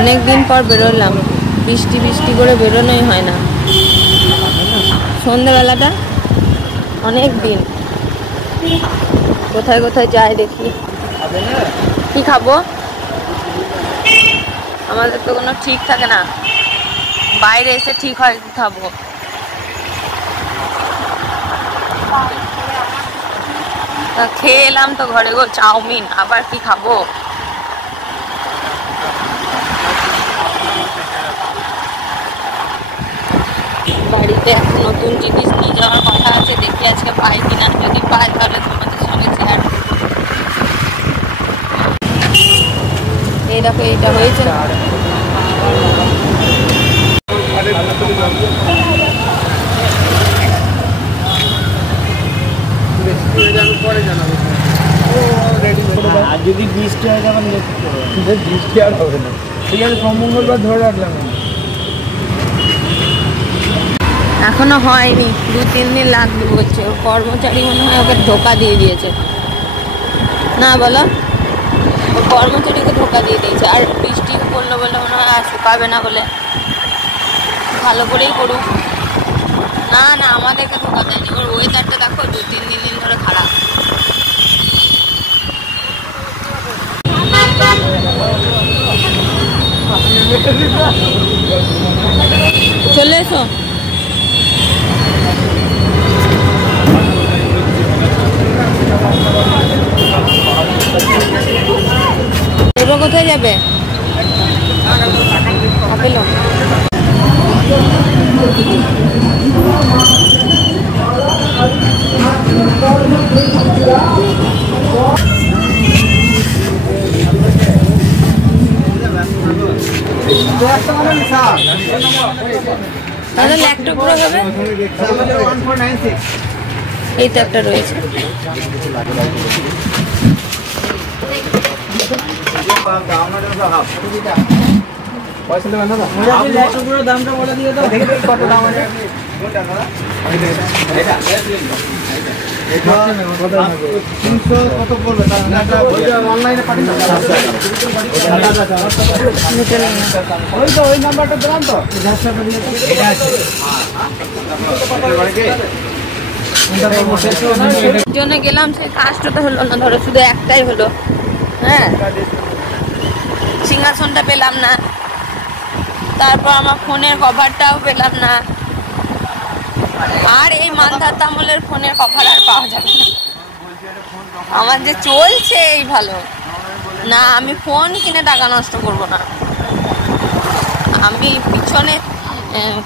অনেক দিন পর বেরোলাম, বৃষ্টি বৃষ্টি করে বেরোনোই হয় না। সন্ধ্যেবেলাটা অনেক দিন কোথায় কোথায় যাই দেখি। কি খাবো? আমাদের তো কোনো ঠিক থাকে না, বাইরে এসে ঠিক হয় কি খাবো। খেয়ে এলাম তো ঘরে গো চাউমিন, আবার কি খাবো? বাড়িতে একটা নতুন জিনিস নিয়ে যাওয়ার কথা আছে, দেখি আজকে পাই কিনা। যদি পাই তাহলে তোমাদের সঙ্গে শেয়ার করবো। এই দেখো এইটা হয়েছে না, আর যদি বৃষ্টি হয় তখন বৃষ্টি আর হবে না। ঠিক আছে, সোমমঙ্গলবার ধরে রাখলাম। এখনো হয়নি, 2-3 দিন লাগবে বলছে। ওর কর্মচারী মনে হয় ওকে ধোকা দিয়ে দিয়েছে, না বলো? ওর কর্মচারীকে ধোকা দিয়ে দিয়েছে। আর বৃষ্টি পড়লো বলে মনে হয় আর শুকাবে না বলে, ভালো করেই করুক। না না, আমাদেরকে ধোকা দেয়নি। ওর ওয়েদারটা দেখো 2-3 দিন ধরে খারাপ। চলে এসো। এবার কোথায় যাবে? আপেল তাহলে একটা পুরো হবে। এই তো একটা রয়েছে। দামটা বলে দিয়ে দাও, কত দাম আছে? অনলাইনে পাঠিয়ে ওই নাম্বারটা দিলাম তো। জন্য গেলাম, সেই কাজটা তো হলো না। ধরো শুধু একটাই হলো, হ্যাঁ, সিংহাসনটা পেলাম না, তারপর আমার ফোনের কভারটাও পেলাম না। আর এই মান্ধার তামলের ফোনের কভার আর পাওয়া যাবে না। আমার যে চলছে এই ভালো না, আমি ফোন কিনে টাকা নষ্ট করব না। আমি পিছনে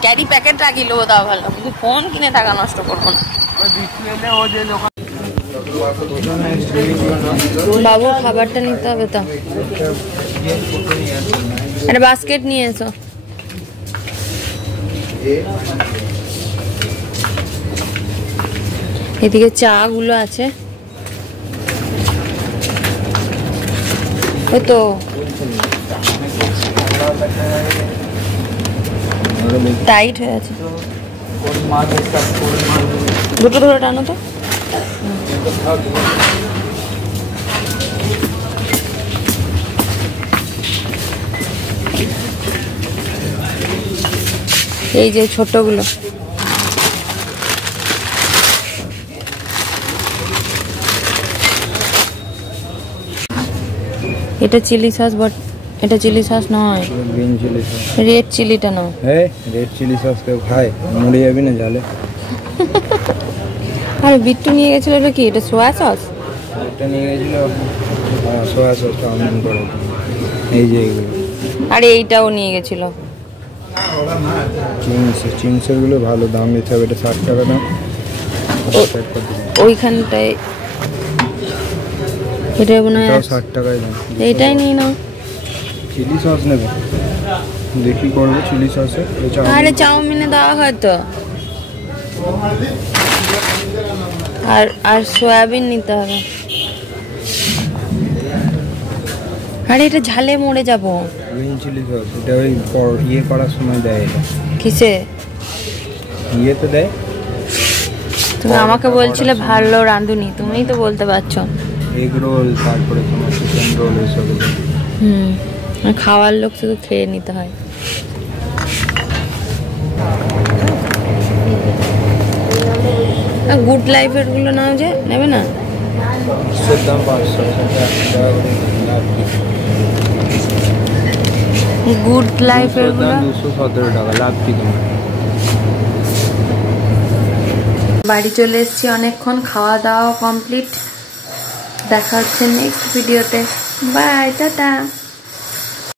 ক্যারি প্যাকেট রাখি নেবো, তাও ভালো, কিন্তু ফোন কিনে টাকা নষ্ট করবো না। বাবু খাবারটা নিতে হবে তো, একটা বাস্কেট নিয়ে এসো। এদিকে চা গুলো আছে, ওই তো টাইট হয়ে আছে। দুটো ধরে টানো তো। এই যে ছোটগুলো, এটা চিলি সস, বাট এটা চিলি সস নয়, গ্রিন চিলি সস। রেড চিলিটা নাও। হ্যাঁ, রেড চিলি সস কেউ খায়? মরে যাবি না জালে। আরে বিট্টু নিয়ে গেছিল, এটা কি? এটা সোয়া সস? এটা নিয়ে গেছিল সোয়া সসটা অনলাইন করে। এই যে এইগুলো, আরে এইটাও নিয়ে গেছিল। চিংসের গুলো ভালো দাম দিতে হবে। এটা 60 টাকা দাম। ওইখানটায় এটা মনে হয় 60 টাকায় দাম। এইটাই নিয়ে নাও। চিলি সস নেবে? দেখি করবো চিলি সসে। আরে চাউমিনে দেওয়া হয়তো। আর আর সয়াবিন নিতে হবে। আরে এটা ঝালে মরে যাবো। গ্রিন চিলি সস এটা ওই ইয়ে করার সময় দেয়। এটা কিসে ইয়েতে দেয়? তুমি আমাকে বলছিলে ভালো রাঁধুনি, তুমিই তো বলতে পারছো। এগ রোল, তারপরে তোমার চিকেন রোল, এসব। খাওয়ার লোক শুধু খেয়ে নিতে হয়। গুড লাইফের গুলো নাও, যে নেবে না? দাম 500। গুড লাইফের গুলো 217 টাকা, লাভ কি তোমার? বাড়ি চলে এসেছি, অনেকক্ষণ খাওয়া দাওয়া কমপ্লিট। দেখা হচ্ছে নেক্সট ভিডিওতে। Bye, tata.